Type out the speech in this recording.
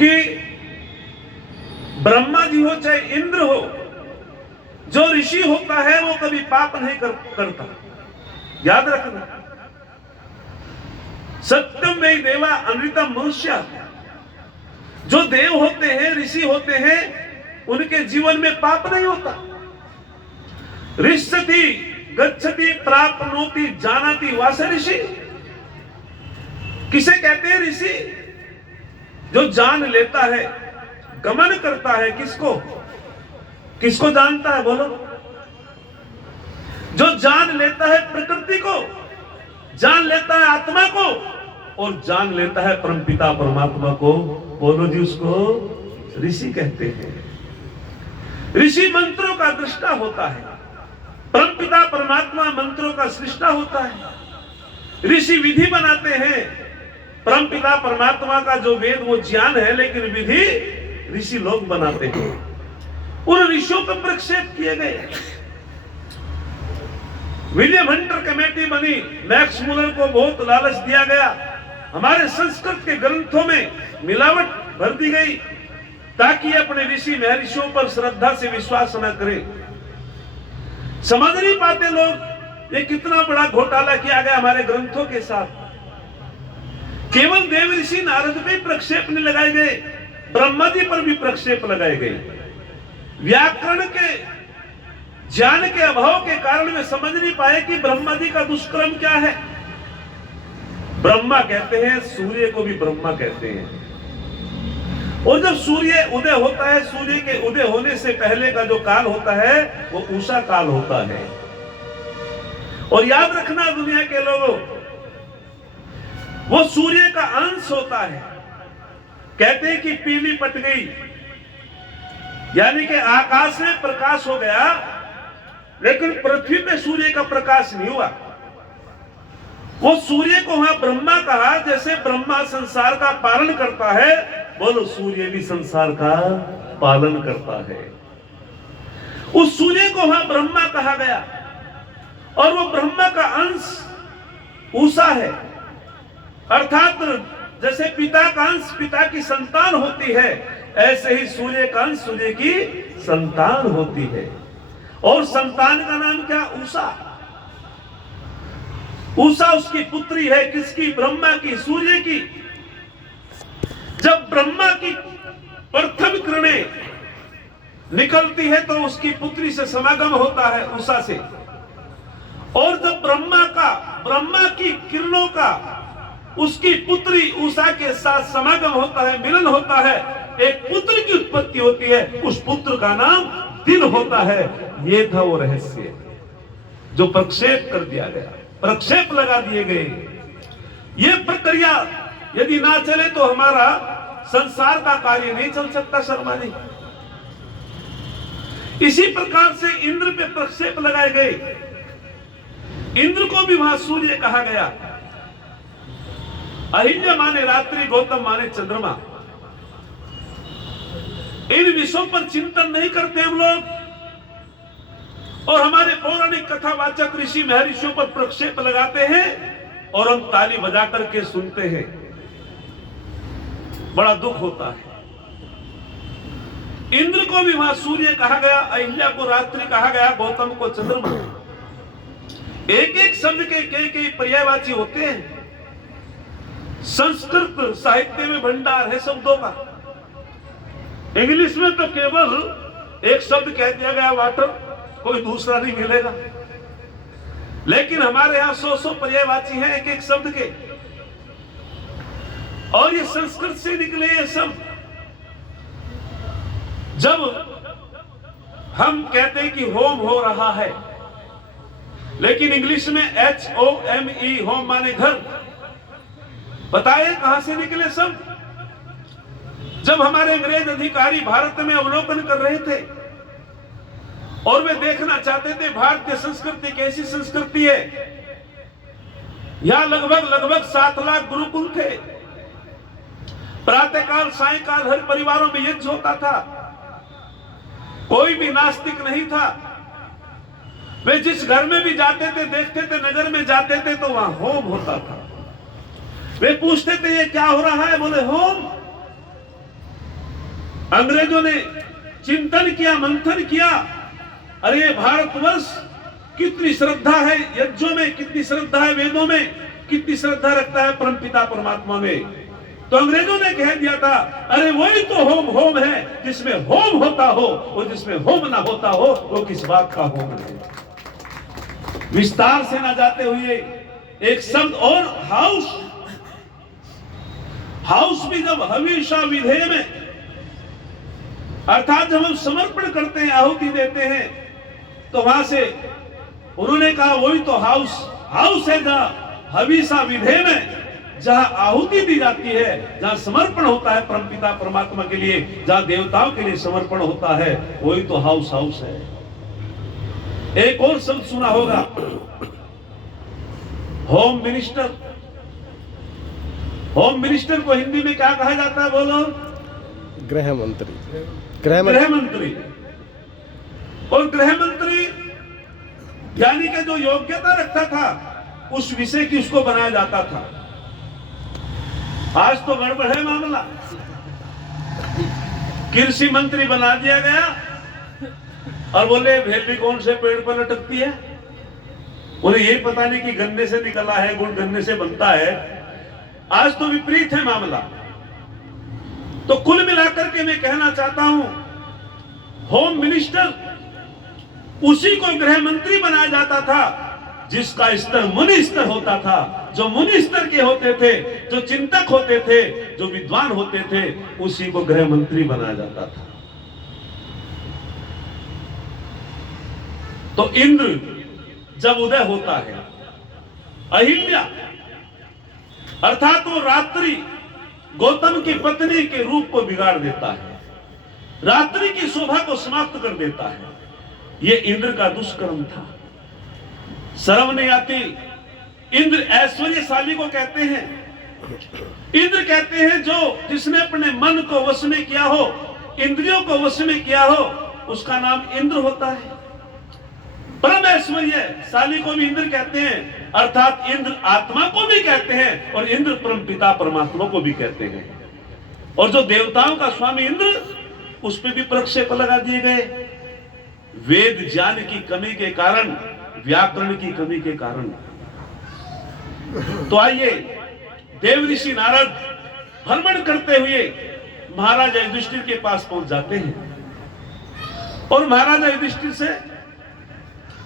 कि ब्रह्मा जी हो चाहे इंद्र हो, जो ऋषि होता है वो कभी पाप नहीं करता। याद रखना, सत्यम वै देवा अनृतम मनुष्य। जो देव होते हैं, ऋषि होते हैं, उनके जीवन में पाप नहीं होता। ऋष्यति गच्छति प्राप्नोति जानाति वास ऋषि। किसे कहते हैं ऋषि? जो जान लेता है, गमन करता है। किसको? किसको जानता है बोलो? जो जान लेता है प्रकृति को, जान लेता है आत्मा को, और जान लेता है परमपिता परमात्मा को, बोलो जी, उसको ऋषि कहते हैं। ऋषि मंत्रों का दृष्टा होता है, परमपिता परमात्मा मंत्रों का सृष्टा होता है। ऋषि विधि बनाते हैं, परमपिता परमात्मा का जो वेद वो ज्ञान है, लेकिन विधि ऋषि लोग बनाते हैं। उन ऋषियों पर प्रक्षेप किए गए। विलियम हंटर कमेटी बनी, मैक्स मुलर को बहुत लालच दिया गया, हमारे संस्कृत के ग्रंथों में मिलावट भर दी गई ताकि अपने ऋषि महर्षियों पर श्रद्धा से विश्वास न करें। समझ नहीं पाते लोग ये कितना बड़ा घोटाला किया गया हमारे ग्रंथों के साथ। केवल देव ऋषि नारद पे प्रक्षेप नहीं लगाए गए, ब्रह्मा जी पर भी प्रक्षेप लगाए गए। व्याकरण के ज्ञान के अभाव के कारण में समझ नहीं पाए कि ब्रह्मा जी का दुष्कर्म क्या है। ब्रह्मा कहते हैं, सूर्य को भी ब्रह्मा कहते हैं। और जब सूर्य उदय होता है, सूर्य के उदय होने से पहले का जो काल होता है वो उषा काल होता है। और याद रखना दुनिया के लोगों, वो सूर्य का अंश होता है। कहते हैं कि पीली पट गई, यानी कि आकाश में प्रकाश हो गया, लेकिन पृथ्वी पे सूर्य का प्रकाश नहीं हुआ। वो सूर्य को वहां ब्रह्मा कहा, जैसे ब्रह्मा संसार का पालन करता है, बोलो सूर्य भी संसार का पालन करता है। उस सूर्य को वहां ब्रह्मा कहा गया, और वो ब्रह्मा का अंश उषा है। अर्थात जैसे पिता का अंश पिता की संतान होती है, ऐसे ही सूर्य का अंश सूर्य की संतान होती है। और संतान का नाम क्या? उषा। उषा उसकी पुत्री है। किसकी? ब्रह्मा की, सूर्य की। जब ब्रह्मा की प्रथम किरणें निकलती है तो उसकी पुत्री से समागम होता है, उषा से। और जब ब्रह्मा की किरणों का उसकी पुत्री उषा के साथ समागम होता है, मिलन होता है, एक पुत्र की उत्पत्ति होती है। उस पुत्र का नाम दिन होता है। ये था वो रहस्य जो प्रक्षेप कर दिया गया, प्रक्षेप लगा दिए गए। ये प्रक्रिया यदि ना चले तो हमारा संसार का कार्य नहीं चल सकता शर्मा जी। इसी प्रकार से इंद्र पे प्रक्षेप लगाए गए। इंद्र को भी वहां सूर्य कहा गया। अहिल्या माने रात्रि, गौतम माने चंद्रमा। इन विषयों पर चिंतन नहीं करते हम लोग, और हमारे पौराणिक कथावाचक ऋषि महर्षियों पर प्रक्षेप लगाते हैं और हम ताली बजा करके सुनते हैं। बड़ा दुख होता है। इंद्र को भी वहां सूर्य कहा गया, अहिल्या को रात्रि कहा गया, गौतम को चंद्रमा। एक एक शब्द के कई पर्यायवाची होते हैं। संस्कृत साहित्य में भंडार है शब्दों का। इंग्लिश में तो केवल एक शब्द कह दिया गया वाटर, कोई दूसरा नहीं मिलेगा। लेकिन हमारे यहां 100 पर्यायवाची हैं एक एक शब्द के, और ये संस्कृत से निकले ये शब्द। जब हम कहते हैं कि होम हो रहा है, लेकिन इंग्लिश में HOME, होम माने घर। बताइए कहां से निकले शब्द? जब हमारे अंग्रेज अधिकारी भारत में अवलोकन कर रहे थे और वे देखना चाहते थे भारतीय संस्कृति कैसी संस्कृति है। यहां लगभग 7 लाख गुरुकुल थे। प्रातःकाल सायंकाल हर परिवारों में यज्ञ होता था। कोई भी नास्तिक नहीं था। वे जिस घर में भी जाते थे, देखते थे, नगर में जाते थे तो वहां होम होता था। वे पूछते थे ये क्या हो रहा है? बोले होम। अंग्रेजों ने चिंतन किया, मंथन किया, अरे भारतवर्ष कितनी श्रद्धा है यज्ञों में, कितनी श्रद्धा है वेदों में, कितनी श्रद्धा रखता है परमपिता परमात्मा में। तो अंग्रेजों ने कह दिया था, अरे वही तो होम होम है, जिसमें होम होता हो, और जिसमें होम ना होता हो वो किस बात का होम है। विस्तार से ना जाते हुए एक शब्द और, हाउस। हाउस भी जब हमेशा विधेय में, अर्थात जब हम समर्पण करते हैं, आहुति देते हैं, तो वहां से उन्होंने कहा वही तो हाउस, हाउस है जहां हमेशा विधेय में, जहां आहुति दी जाती है, जहां समर्पण होता है परमपिता परमात्मा के लिए, जहां देवताओं के लिए समर्पण होता है, वही तो हाउस हाउस है। एक और शब्द सुना होगा, होम मिनिस्टर। होम मिनिस्टर को हिंदी में क्या कहा जाता है, बोलो? गृह मंत्री। गृह मंत्री। और गृह मंत्री यानी कि जो योग्यता रखता था उस विषय की उसको बनाया जाता था। आज तो गड़बड़ है मामला, कृषि मंत्री बना दिया गया और बोले भेली कौन से पेड़ पर लटकती है, उन्हें यही पता नहीं कि गन्ने से निकला है, गुड़ गन्ने से बनता है। आज तो विपरीत है मामला। तो कुल मिलाकर के मैं कहना चाहता हूं, होम मिनिस्टर उसी को गृह मंत्री बनाया जाता था जिसका स्तर मुनि स्तर होता था। जो मुनि स्तर के होते थे, जो चिंतक होते थे, जो विद्वान होते थे, उसी को गृह मंत्री बनाया जाता था। तो इंद्र जब उदय होता है, अहिल्या अर्थात वो रात्रि गौतम की पत्नी के रूप को बिगाड़ देता है, रात्रि की शोभा को समाप्त कर देता है। ये इंद्र का दुष्कर्म था। शर्म नहीं आती। इंद्र ऐश्वर्यशाली को कहते हैं। इंद्र कहते हैं जो जिसने अपने मन को वश में किया हो, इंद्रियों को वश में किया हो, उसका नाम इंद्र होता है। परम ऐश्वर्यशाली को भी इंद्र कहते हैं, अर्थात इंद्र आत्मा को भी कहते हैं और इंद्र परम पिता परमात्मा को भी कहते हैं। और जो देवताओं का स्वामी इंद्र, उस पर भी प्रक्षेप लगा दिए गए। वेद ज्ञान की कमी के कारण, व्याकरण की कमी के कारण। तो आइए, देव ऋषि नारद भ्रमण करते हुए महाराजा युधिष्ठिर के पास पहुंच जाते हैं और महाराजा युधिष्ठिर से